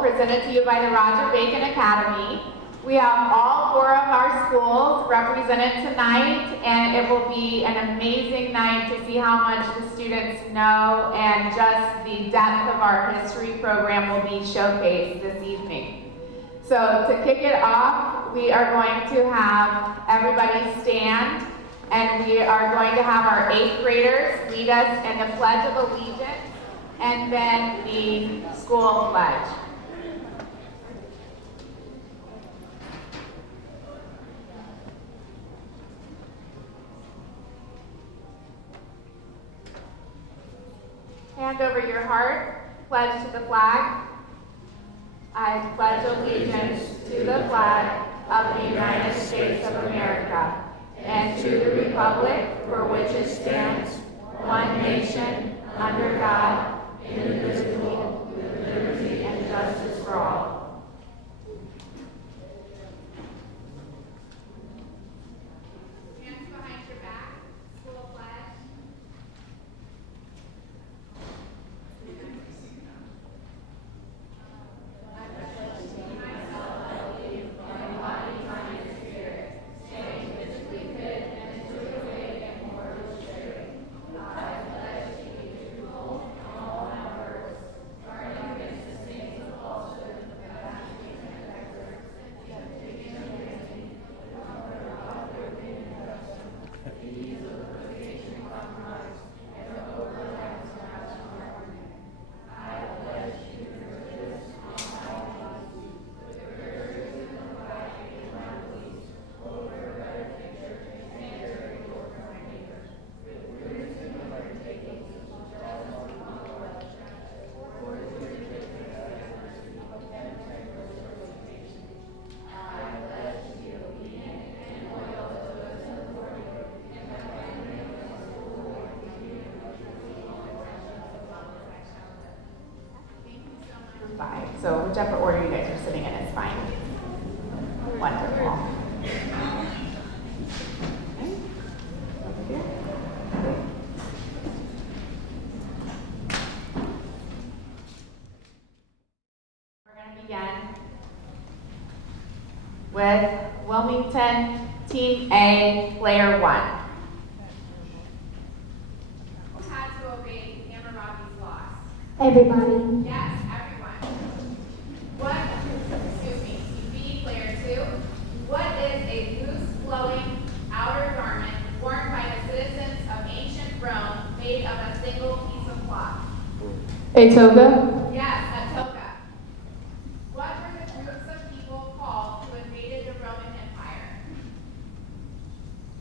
presented to you by the Roger Bacon Academy. We have all 4 of our schools represented tonight, and it will be an amazing night to see how much the students know, and just the depth of our history program will be showcased this evening. So to kick it off, we are going to have everybody stand, and we are going to have our 8th graders lead us in the Pledge of Allegiance and then the school pledge. Hand over your heart, pledge to the flag. I pledge allegiance to the flag of the United States of America and to the republic for which it stands, one nation, under God, indivisible, with liberty and justice for all. Hands behind your back, school pledge. So whichever order you guys are sitting in is fine. Wonderful. Okay. Over here. We're going to begin with Wilmington Team A, Player 1. Who had to obey Hammer Robbie's laws? Everybody. Yes. What is a loose flowing outer garment worn by the citizens of ancient Rome made of a single piece of cloth? A toga? Yes, a toga. What were the groups of people called who invaded the Roman Empire?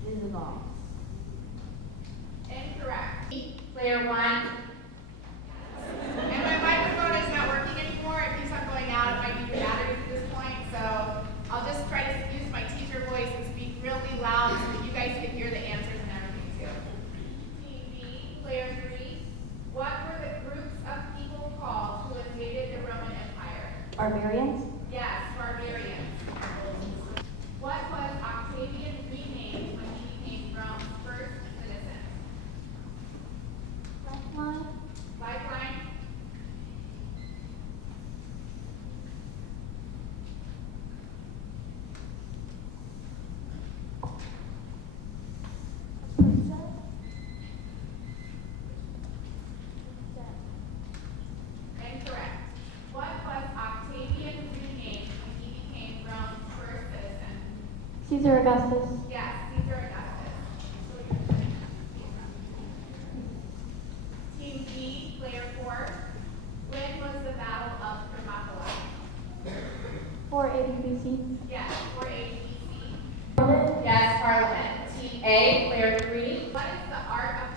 Visigoths. Incorrect. Player 1. And my microphone is not working anymore. It keeps on going out. It might be your batteries at this point. So I'll just try to use my teacher voice and speak really loud so that you guys can hear the answers and everything too. Team B, Player 3. What were the groups of people called who invaded the Roman Empire? Barbarians? Yes, barbarians. What was Octavian renamed when he became Rome's first citizen? Lifeline? Lifeline? Incorrect. What was Octavian renamed when he became Rome's first citizen? Caesar Augustus. Yes, Caesar Augustus. Team B, Player 4. When was the Battle of Thermopylae? 480 BC. Yes, 480 BC. Yes, Parliament. Team A, Player 3. What is the art of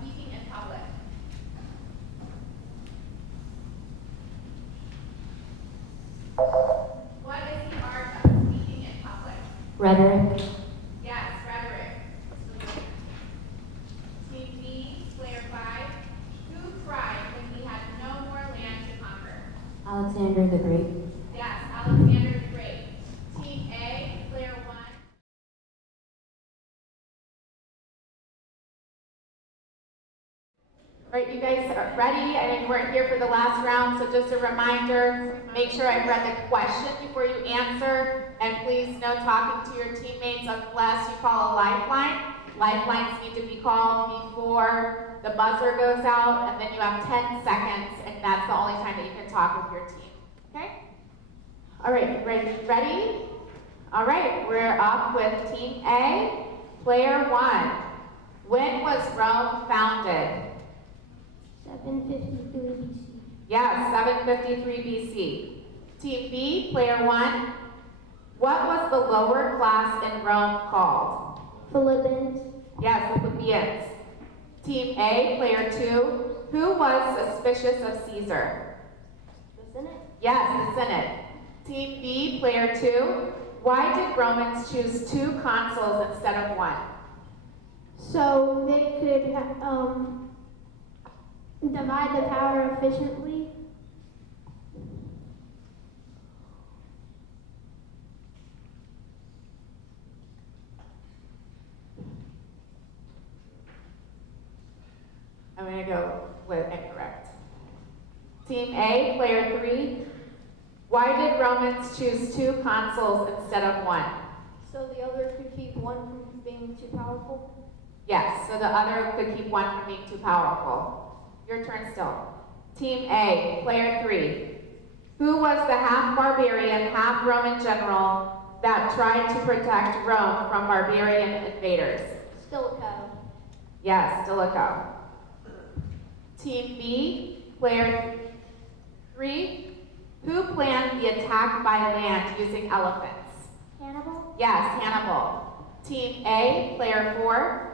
speaking in public? What is the art of speaking in public? Rhetoric. Yes, rhetoric. Team B, Player 5. Who cried when he had no more land to conquer? Alexander the Great. Yes, Alexander the Great. Team A, Player 1. All right, you guys are ready? I know you weren't here for the last round, so just a reminder, make sure I've read the question before you answer, and please no talking to your teammates unless you call a lifeline. Lifelines need to be called before the buzzer goes out, and then you have 10 seconds, and that's the only time that you can talk with your team. Okay? All right, ready? All right, we're up with Team A, Player 1. When was Rome founded? 753 BC. Yes, 753 BC. Team B, Player 1. What was the lower class in Rome called? Philippines. Yes, the plebeians. Team A, Player 2. Who was suspicious of Caesar? The Senate. Yes, the Senate. Team B, Player 2. Why did Romans choose 2 consuls instead of 1? So they could divide the power efficiently. I'm going to go with incorrect. Team A, Player 3. Why did Romans choose 2 consuls instead of 1? So the other could keep one from being too powerful. Yes, so the other could keep 1 from being too powerful. Your turn still. Team A, Player 3. Who was the half-barbarian, half-Roman general that tried to protect Rome from barbarian invaders? Stilicho. Yes, Stilicho. Team B, Player 3. Who planned the attack by land using elephants? Hannibal. Yes, Hannibal. Team A, Player 4.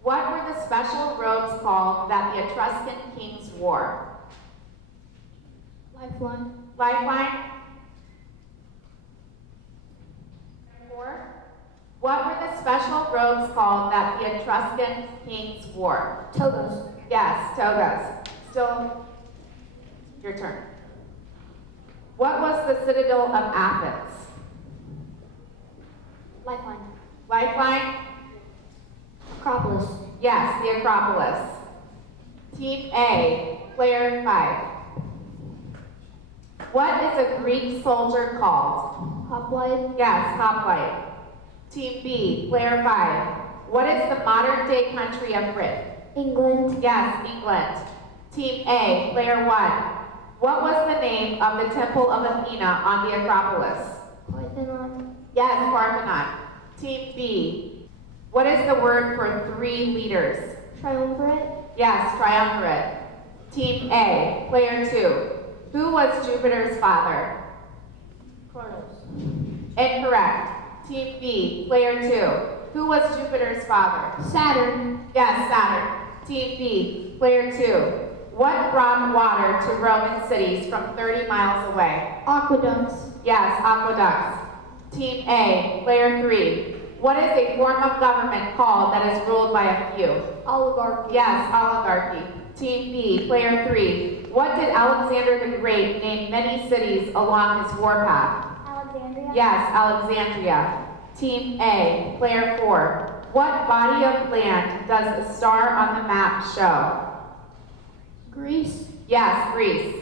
What were the special robes called that the Etruscan kings wore? Lifeline. Lifeline. 4. What were the special robes called that the Etruscan kings wore? Togas. Yes, togas. Still, your turn. What was the citadel of Athens? Lifeline. Lifeline? Acropolis. Yes, the Acropolis. Team A, Player 5. What is a Greek soldier called? Hoplite. Yes, hoplite. Team B, Player 5. What is the modern-day country of Britain? England. Yes, England. Team A, Player 1. What was the name of the Temple of Athena on the Acropolis? Parthenon. Yes, Parthenon. Team B. What is the word for 3 leaders? Triumvirate. Yes, triumvirate. Team A, Player 2. Who was Jupiter's father? Kronos. Incorrect. Team B, Player 2. Who was Jupiter's father? Saturn. Yes, Saturn. Team B, Player 2. What brought water to Roman cities from 30 miles away? Aqueducts. Yes, aqueducts. Team A, Player 3. What is a form of government called that is ruled by a few? Oligarchy. Yes, oligarchy. Team B, Player 3. What did Alexander the Great name many cities along his warpath? Alexandria. Yes, Alexandria. Team A, Player 4. What body of land does the star on the map show? Greece. Yes, Greece.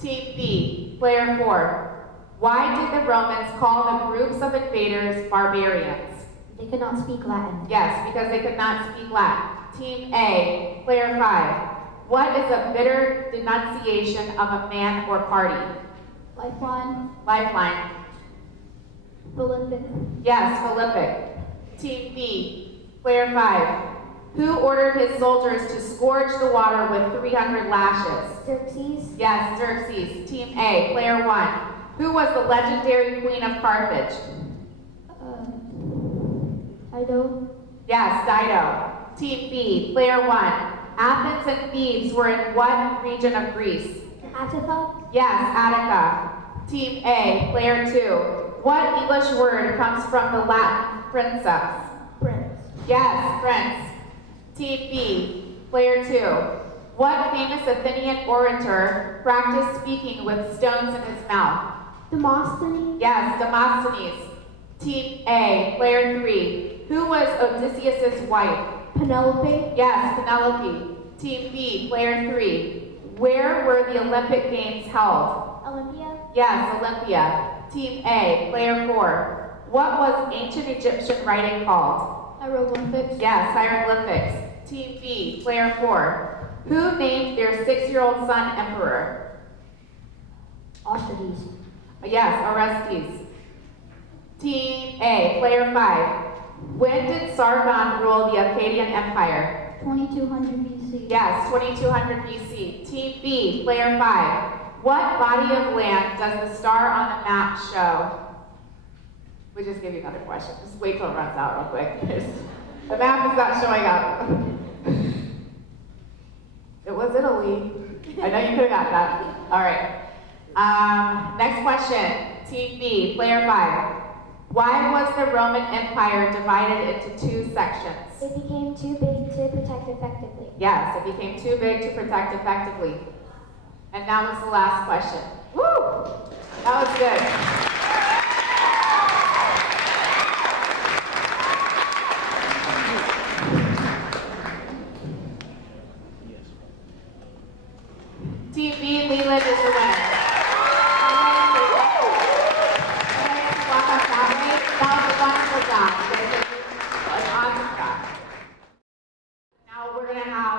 Team B, Player 4. Why did the Romans call the groups of invaders barbarians? They could not speak Latin. Yes, because they could not speak Latin. Team A, Player 5. What is a bitter denunciation of a man or party? Lifeline. Lifeline. Philippic. Yes, Philippic. Team B, Player 5. Who ordered his soldiers to scourge the water with 300 lashes? Xerxes. Yes, Xerxes. Team A, Player 1. Who was the legendary queen of Carthage? Dido. Yes, Dido. Team B, Player 1. Athens and Thebes were in what region of Greece? Attica. Yes, Attica. Team A, Player 2. What English word comes from the Latin princeps? Prince. Yes, prince. Team B, Player 2. What famous Athenian orator practiced speaking with stones in his mouth? Demosthenes. Yes, Demosthenes. Team A, Player 3. Who was Odysseus' wife? Penelope. Yes, Penelope. Team B, player 3. Where were the Olympic Games held? Olympia. Yes, Olympia. Team A, player 4. What was ancient Egyptian writing called? Hieroglyphics. Yes, hieroglyphics. Team B, player 4. Who named their 6-year-old son emperor? Ostriches. Yes, Orestes. Team A, player 5. When did Sargon rule the Akkadian Empire? 2200 BC. Yes, 2200 BC. Team B, player 5. What body of land does the star on the map show? We just give you another question. Just wait till it runs out real quick. The map is not showing up. It was Italy. I know you could have got that. All right. Next question. Team B, player 5. Why was the Roman Empire divided into 2 sections? It became too big to protect effectively. Yes, it became too big to protect effectively. And that was the last question. Woo! That was good. Team B, Leland is the winner. Walk up that way. That was a wonderful job. You guys did an awesome job. Now we're going to have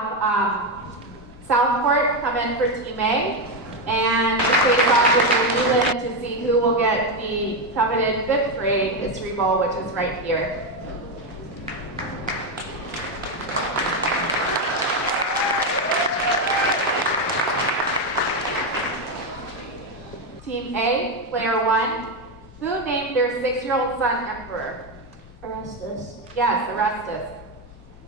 Southport come in for Team A and face off with Leland to see who will get the coveted 5th grade History Bowl, which is right here. Team A, player 1. Who named their 6-year-old son emperor? Orestes. Yes, Orestes.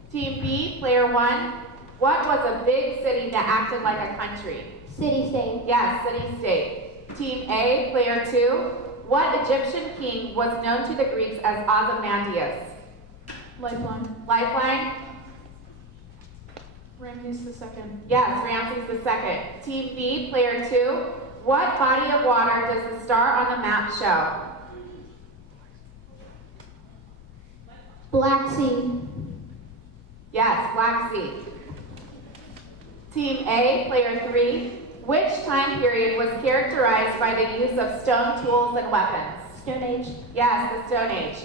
Team B, player 1. What was a big city that acted like a country? City-state. Yes, city-state. Team A, player 2. What Egyptian king was known to the Greeks as Ozymandias? Lifeline. Lifeline? Ramses II. Yes, Ramses II. Team B, player 2. What body of water does the star on the map show? Black Sea. Yes, Black Sea. Team A, player 3. Which time period was characterized by the use of stone tools and weapons? Stone Age. Yes, the Stone Age.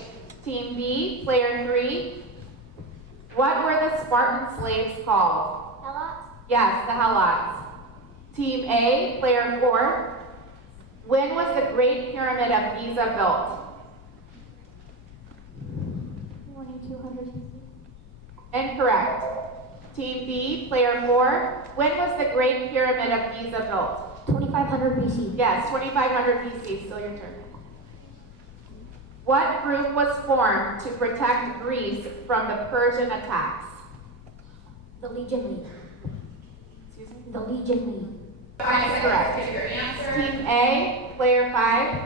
Team B, player 3. What were the Spartan slaves called? Helots. Yes, the Helots. Team A, player 4. When was the Great Pyramid of Giza built? 2200 BC. Incorrect. Team B, player 4. When was the Great Pyramid of Giza built? 2500 BC. Yes, 2500 BC. Still your turn. What group was formed to protect Greece from the Persian attacks? The Legion League. Excuse me? The Legion League. That's correct. Your answer. Team A, player 5.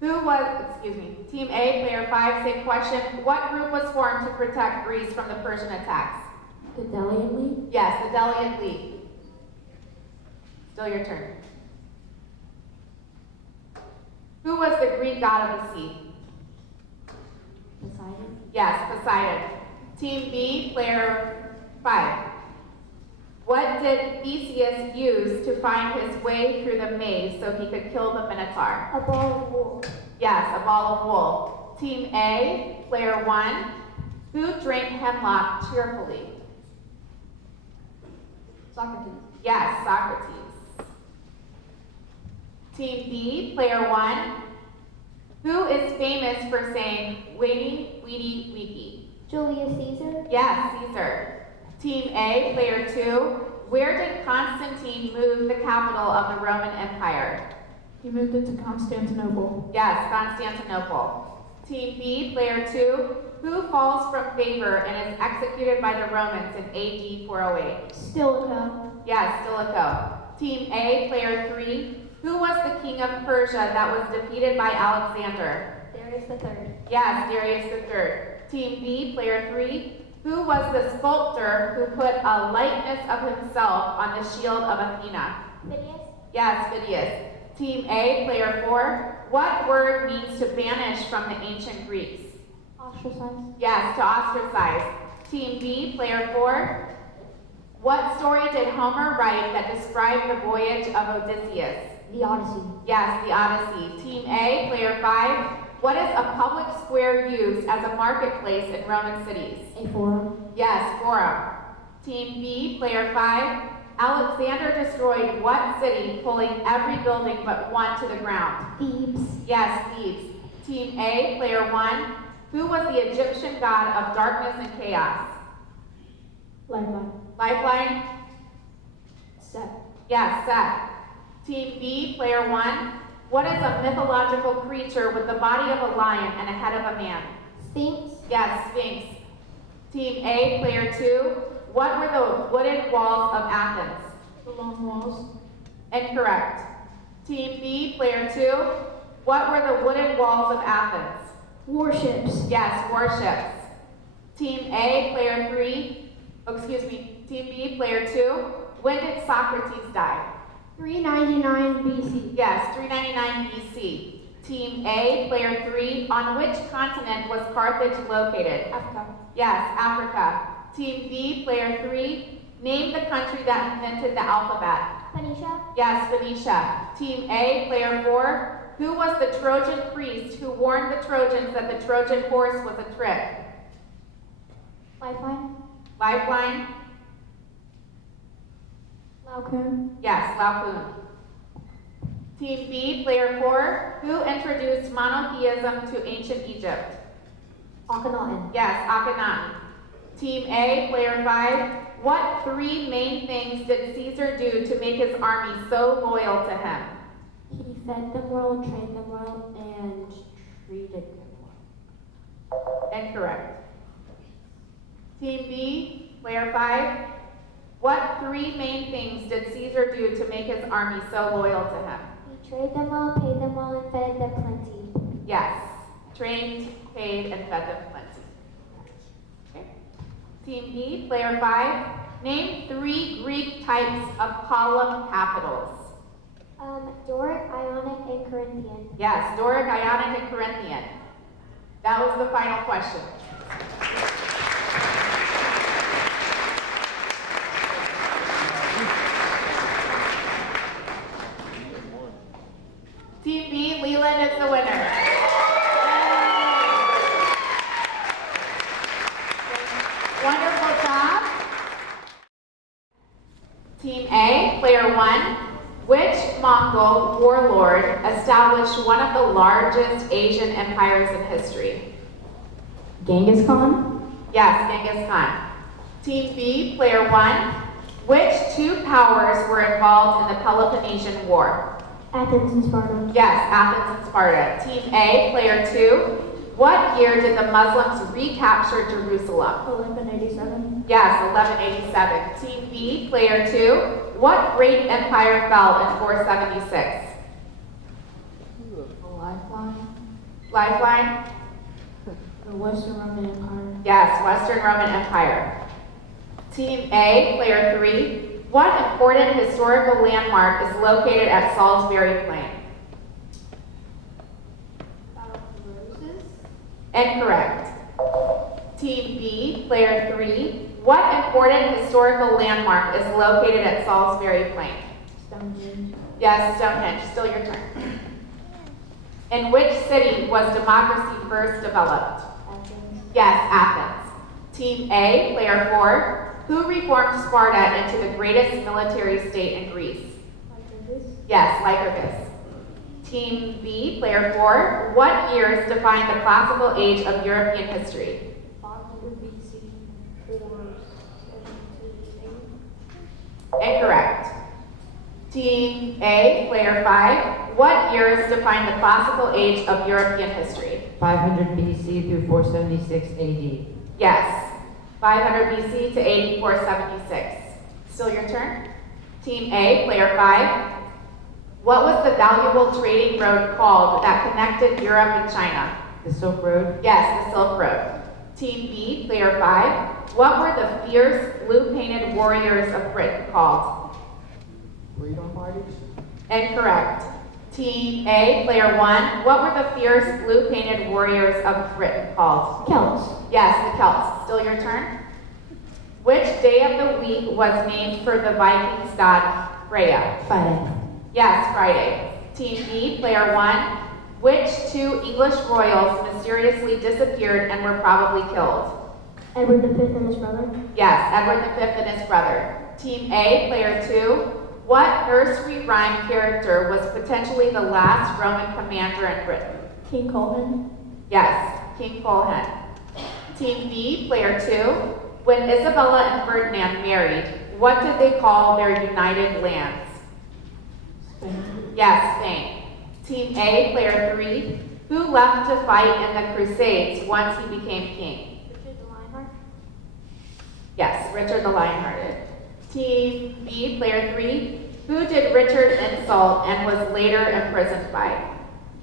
Team A, player 5, same question. What group was formed to protect Greece from the Persian attacks? The Delian League. Yes, the Delian League. Still your turn. Who was the Greek god of the sea? Poseidon. Yes, Poseidon. Team B, player 5. What did Theseus use to find his way through the maze so he could kill the Minotaur? A ball of wool. Yes, a ball of wool. Team A, player 1. Who drank hemlock cheerfully? Socrates. Yes, Socrates. Team B, player 1. Who is famous for saying, "Weedy, weedy, weedy"? Julius Caesar. Yes, Caesar. Team A, player 2. Where did Constantine move the capital of the Roman Empire? He moved it to Constantinople. Yes, Constantinople. Team B, player 2. Who falls from favor and is executed by the Romans in AD 408? Stilicho. Yes, Stilicho. Team A, player 3. Who was the king of Persia that was defeated by Alexander? Darius III. Yes, Darius III. Team B, player 3. Who was the sculptor who put a likeness of himself on the shield of Athena? Phidias. Yes, Phidias. Team A, player 4. What word means to banish from the ancient Greeks? Ostracize. Yes, to ostracize. Team B, player 4. What story did Homer write that described the voyage of Odysseus? The Odyssey. Yes, the Odyssey. Team A, player 5. What is a public square used as a marketplace in Roman cities? A forum. Yes, forum. Team B, player 5. Alexander destroyed what city, pulling every building but one to the ground? Thebes. Yes, Thebes. Team A, player 1. Who was the Egyptian god of darkness and chaos? Lifeline. Lifeline? Set. Yes, Set. Team B, player 1. What is a mythological creature with the body of a lion and a head of a man? Sphinx. Yes, Sphinx. Team A, player 2. What were the wooden walls of Athens? The long walls. Incorrect. Team B, player 2. What were the wooden walls of Athens? Warships. Yes, warships. Team A, player 3. Team B, player 2. When did Socrates die? 399 BC. Yes, 399 BC. Team A, player 3. On which continent was Carthage located? Africa. Yes, Africa. Team B, player 3. Name the country that invented the alphabet. Phoenicia. Yes, Phoenicia. Team A, player 4. Who was the Trojan priest who warned the Trojans that the Trojan horse was a trick? Lifeline. Lifeline? Laocoon. Yes, Laocoon. Team B, player 4. Who introduced monotheism to ancient Egypt? Akhenaten. Yes, Akhenaten. Team A, player 5. What 3 main things did Caesar do to make his army so loyal to him? He fed them well, trained them well, and treated them well. Incorrect. Team B, player 5. What 3 main things did Caesar do to make his army so loyal to him? He trained them well, paid them well, and fed them plenty. Yes. Trained, paid, and fed them plenty. Okay. Team B, player 5. Name 3 Greek types of column capitals. Doric, Ionic, and Corinthian. Yes, Doric, Ionic, and Corinthian. That was the final question. Team B, Leland is the winner. Wonderful job. Team A, player 1. Which Mongol warlord established one of the largest Asian empires in history? Genghis Khan. Yes, Genghis Khan. Team B, player 1. Which 2 powers were involved in the Peloponnesian War? Athens and Sparta. Yes, Athens and Sparta. Team A, player 2. What year did the Muslims recapture Jerusalem? 1187. Yes, 1187. Team B, player 2. What great empire fell in 476? Lifeline. Lifeline? The Western Roman Empire. Yes, Western Roman Empire. Team A, player 3. What important historical landmark is located at Salisbury Plain? Battle of the Roses. Incorrect. Team B, player 3. What important historical landmark is located at Salisbury Plain? Stonehenge. Yes, Stonehenge. Still your turn. In which city was democracy first developed? Athens. Yes, Athens. Team A, player 4. Who reformed Sparta into the greatest military state in Greece? Lycurgus. Yes, Lycurgus. Team B, player 4. What years define the classical age of European history? 500 BC. 478. Incorrect. Team A, player 5. What years define the classical age of European history? 500 BC through 476 AD. Yes. 500 BC to AD 476. Still your turn. Team A, player 5. What was the valuable trading road called that connected Europe and China? The Silk Road. Yes, the Silk Road. Team B, player 5. What were the fierce blue-painted warriors of Britain called? Freedom Fighters. Incorrect. Team A, player 1. What were the fierce blue-painted warriors of Britain called? Celts. Yes, the Celts. Still your turn. Which day of the week was named for the Vikings god Freya? Friday. Yes, Friday. Team B, player 1. Which 2 English royals mysteriously disappeared and were probably killed? Edward V and his brother. Yes, Edward V and his brother. Team A, player 2. What nursery rhyme character was potentially the last Roman commander in Britain? King Colvin. Yes, King Colhan. Team B, player 2. When Isabella and Ferdinand married, what did they call their united lands? Spain. Yes, Spain. Team A, player 3. Who left to fight in the Crusades once he became king? Richard the Lionheart. Yes, Richard the Lionhearted. Team B, player 3. Who did Richard insult and was later imprisoned by?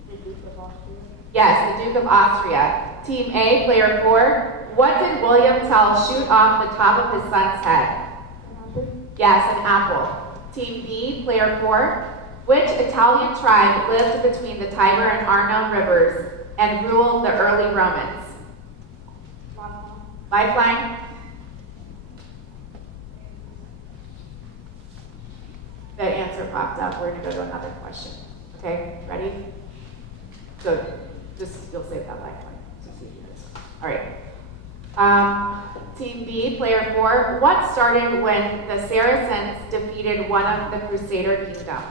The Duke of Austria. Yes, the Duke of Austria. Team A, player 4. What did William Tell shoot off the top of his son's head? Yes, an apple. Team B, player 4. Which Italian tribe lived between the Tiber and Arno rivers and ruled the early Romans? Lifeline? The answer popped up. We're going to go to another question. Okay, ready? So just, you'll save that lifeline. So see if you know this one. All right. Team B, player 4. What started when the Saracens defeated one of the Crusader kingdoms?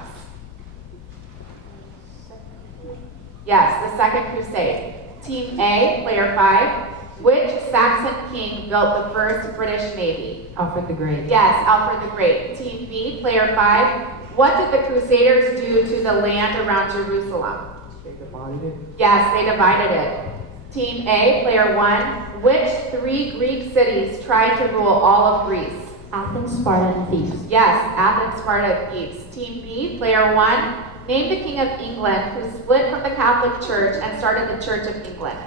Yes, the Second Crusade. Team A, player 5. Which Saxon king built the first British Navy? Alfred the Great. Yes, Alfred the Great. Team B, player 5. What did the Crusaders do to the land around Jerusalem? They divided it. Yes, they divided it. Team A, player 1. Which 3 Greek cities tried to rule all of Greece? Athens, Sparta, and Thebes. Yes, Athens, Sparta, and Thebes. Team B, player 1. Name the King of England who split from the Catholic Church and started the Church of England.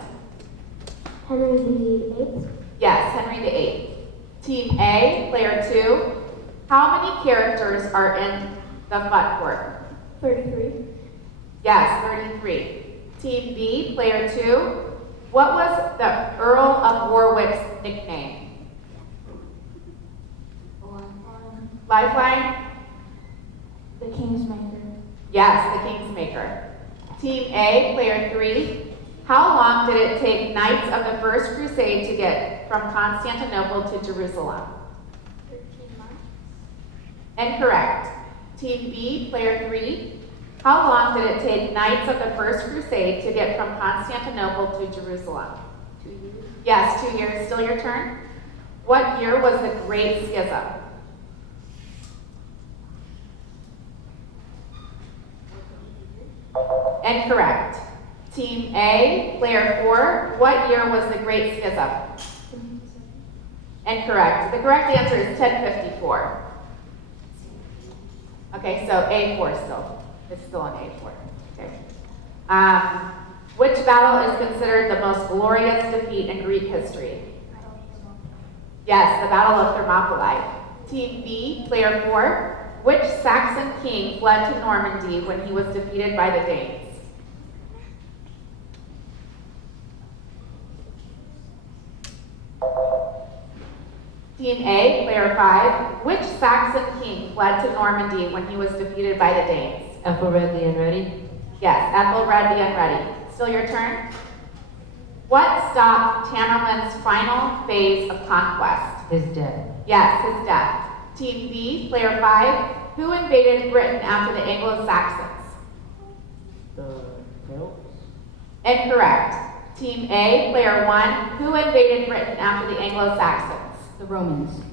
Henry VIII. Yes, Henry VIII. Team A, player 2. How many characters are in the Futwork? 33. Yes, 33. Team B, player 2. What was the Earl of Warwick's nickname? Lifeline? The Kingsmaker. Yes, the Kingsmaker. Team A, player 3. How long did it take Knights of the First Crusade to get from Constantinople to Jerusalem? 13 months. Incorrect. Team B, player 3. How long did it take Knights of the First Crusade to get from Constantinople to Jerusalem? 2 years. Yes, 2 years. Still your turn? What year was the Great Schism? Incorrect. Team A, player 4. What year was the Great Schism? Incorrect. The correct answer is 1054. Okay, so A4 still. It's still an A4. Okay. Which battle is considered the most glorious defeat in Greek history? Yes, the Battle of Thermopylae. Team B, player 4. Which Saxon king fled to Normandy when he was defeated by the Danes? Team A, player 5. Which Saxon king fled to Normandy when he was defeated by the Danes? Ethelred the Unready. Yes, Ethelred the Unready. Still your turn? What stopped Tamerlane's final phase of conquest? His death. Yes, his death. Team B, player 5. Who invaded Britain after the Anglo-Saxons? The Celts. Incorrect. Team A, player 1. Who invaded Britain after the Anglo-Saxons? The Romans.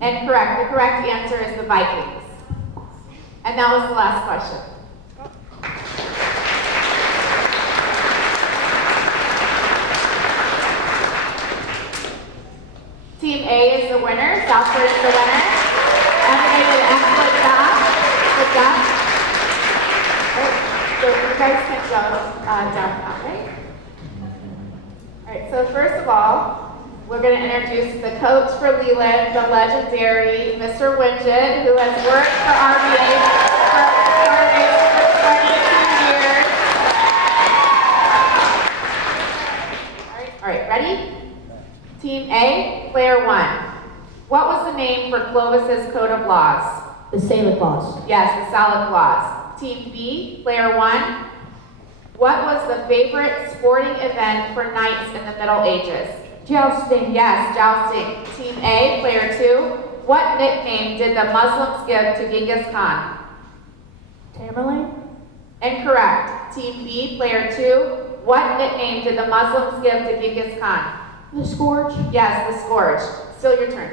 Incorrect. The correct answer is the Vikings. And that was the last question. Team A is the winner. Southford is the winner. Everybody did an excellent job. Good job. Alright, so you guys can go down now, right? Alright, so first of all, we're going to introduce the coach for Leland, the legendary Mr. Widget, who has worked for RBA for 22 years. All right, ready? Team A, player 1. What was the name for Clovis's code of laws? The Salic laws. Yes, the Salic laws. Team B, player 1. What was the favorite sporting event for knights in the Middle Ages? Jousting. Yes, jousting. Team A, player 2. What nickname did the Muslims give to Genghis Khan? Tamerlane. Incorrect. Team B, player 2. What nickname did the Muslims give to Genghis Khan? The Scourge. Yes, the Scourge. Still your turn.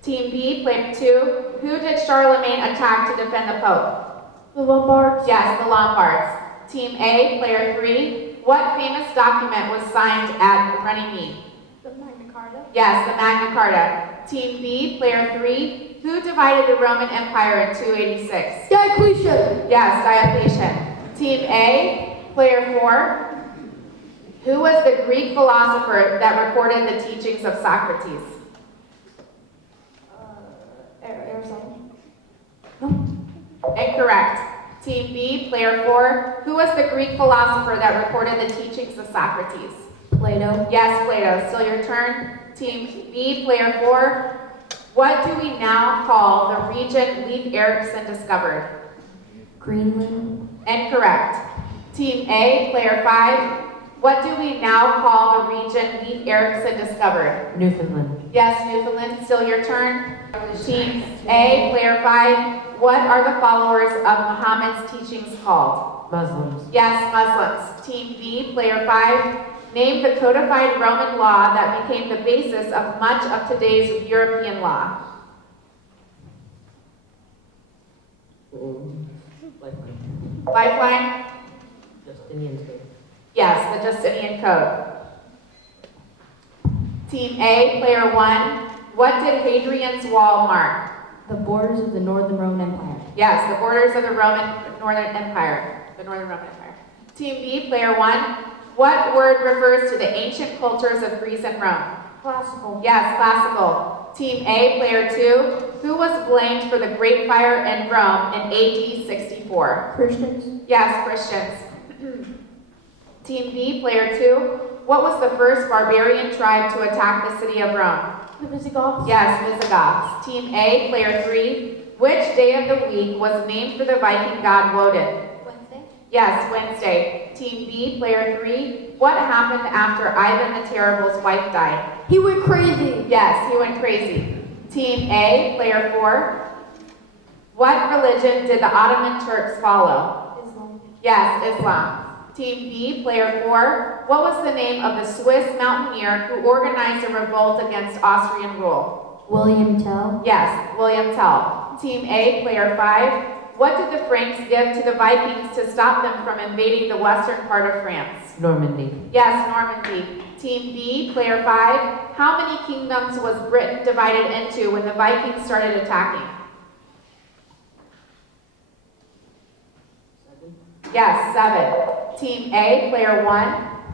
Team B, player 2. Who did Charlemagne attack to defend the Pope? The Lombards. Yes, the Lombards. Team A, player 3. What famous document was signed at Runnymede? The Magna Carta. Yes, the Magna Carta. Team B, player 3. Who divided the Roman Empire in 286? Diocletian. Yes, Diocletian. Team A, player 4. Who was the Greek philosopher that recorded the teachings of Socrates? Aristotle. Incorrect. Team B, player 4. Who was the Greek philosopher that recorded the teachings of Socrates? Plato. Yes, Plato. Still your turn. Team B, player 4. What do we now call the region Leif Erikson discovered? Greenland. Incorrect. Team A, player 5. What do we now call the region Leif Erikson discovered? Newfoundland. Yes, Newfoundland. Still your turn. Team A, player 5. What are the followers of Muhammad's teachings called? Muslims. Yes, Muslims. Team B, player 5. Name the codified Roman law that became the basis of much of today's European law. Lifeline. Lifeline? Justinian's Code. Yes, the Justinian Code. Team A, player 1. What did Hadrian's Wall mark? The borders of the Northern Roman Empire. Yes, the borders of the Northern Empire. The Northern Roman Empire. Team B, player 1. What word refers to the ancient cultures of Greece and Rome? Classical. Yes, classical. Team A, player 2. Who was blamed for the Great Fire in Rome in AD 64? Christians. Yes, Christians. Team B, player 2. What was the first barbarian tribe to attack the city of Rome? The Visigoths. Yes, Visigoths. Team A, player 3. Which day of the week was named for the Viking god Woden? Wednesday. Yes, Wednesday. Team B, player 3. What happened after Ivan the Terrible's wife died? He went crazy. Yes, he went crazy. Team A, player 4. What religion did the Ottoman Turks follow? Islam. Yes, Islam. Team B, player 4. What was the name of the Swiss mountaineer who organized a revolt against Austrian rule? William Tell. Yes, William Tell. Team A, player 5. What did the Franks give to the Vikings to stop them from invading the western part of France? Normandy. Yes, Normandy. Team B, player 5. How many kingdoms was Britain divided into when the Vikings started attacking? 7. Yes, 7. Team A, player 1.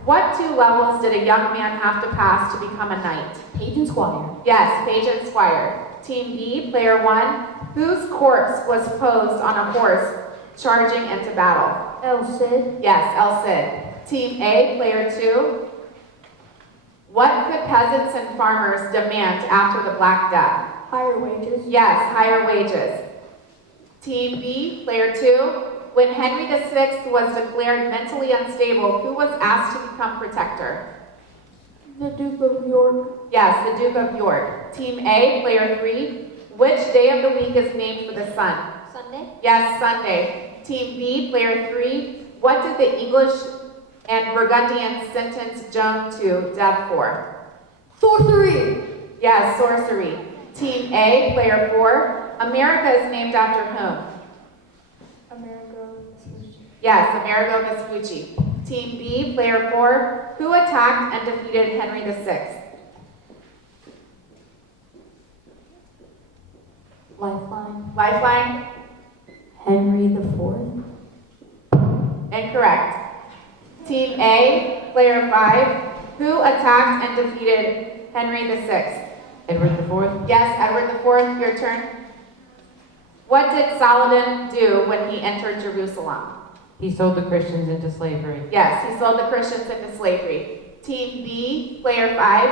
What 2 levels did a young man have to pass to become a knight? Page and Squire. Yes, page and squire. Team B, player 1. Whose corpse was posed on a horse charging into battle? El Cid. Yes, El Cid. Team A, player 2. What could peasants and farmers demand after the Black Death? Higher wages. Yes, higher wages. Team B, player 2. When Henry VI was declared mentally unstable, who was asked to become protector? The Duke of York. Yes, the Duke of York. Team A, player 3. Which day of the week is named for the sun? Sunday. Yes, Sunday. Team B, player 3. What did the English and Burgundians sentence Joan to death for? Sorcery. Yes, sorcery. Team A, player 4. America is named after whom? America. Yes, Amerigo Vespucci. Team B, player 4. Who attacked and defeated Henry VI? Lifeline. Lifeline? Henry IV. Incorrect. Team A, player 5. Who attacked and defeated Henry VI? Edward IV. Yes, Edward IV, your turn. What did Saladin do when he entered Jerusalem? He sold the Christians into slavery. Yes, he sold the Christians into slavery. Team B, player 5.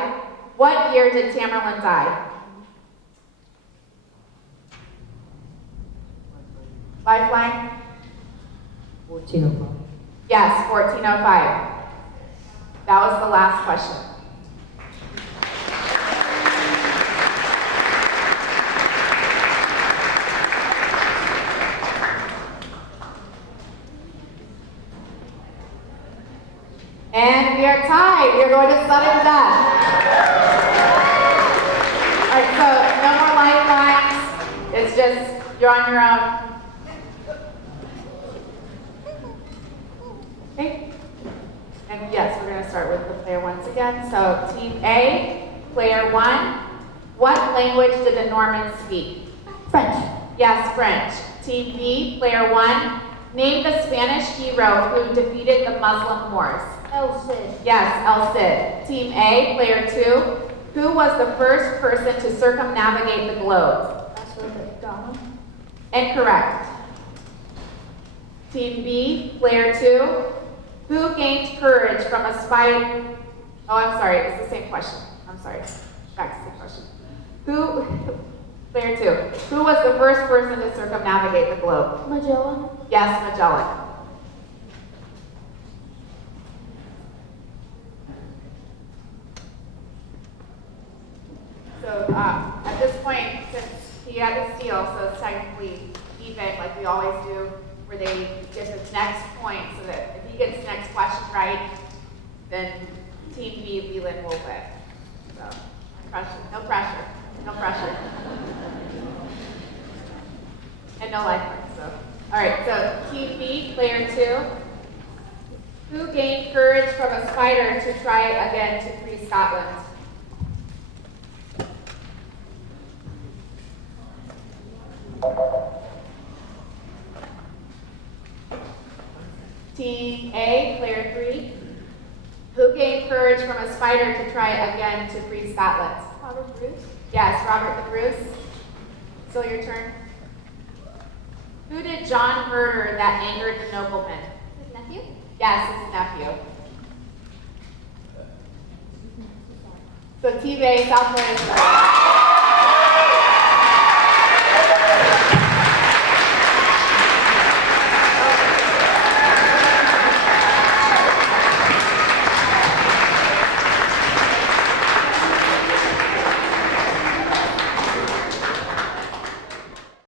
What year did Tamerlane die? Lifeline? 1405. Yes, 1405. That was the last question. And we are tied. We are going to sudden death. All right, so no more lifelines. It's just you're on your own. Okay. And yes, we're going to start with the player once again. So team A, player 1. What language did the Normans speak? French. Yes, French. Team B, player 1. Name the Spanish hero who defeated the Muslim Moors. El Cid. Yes, El Cid. Team A, player 2. Who was the first person to circumnavigate the globe? Vasco da Gama. Incorrect. Team B, player 2. Who gained courage from a spider? Oh, I'm sorry. It's the same question. I'm sorry. Back to the question. Who, player 2. Who was the first person to circumnavigate the globe? Magellan. Yes, Magellan. So at this point, since he had to steal, so it's technically even, like we always do, where they get this next point, so that if he gets the next question right, then Team B, Leland, will win. So, no pressure, no pressure. And no lifeline, so. All right, so Team B, player 2. Who gained courage from a spider to try again to free Scotland? Team A, player 3. Who gained courage from a spider to try again to free Scotland? Robert Bruce. Yes, Robert the Bruce. Still your turn. Who did John murder that angered the nobleman? His nephew. Yes, his nephew. So Team A, South Florida.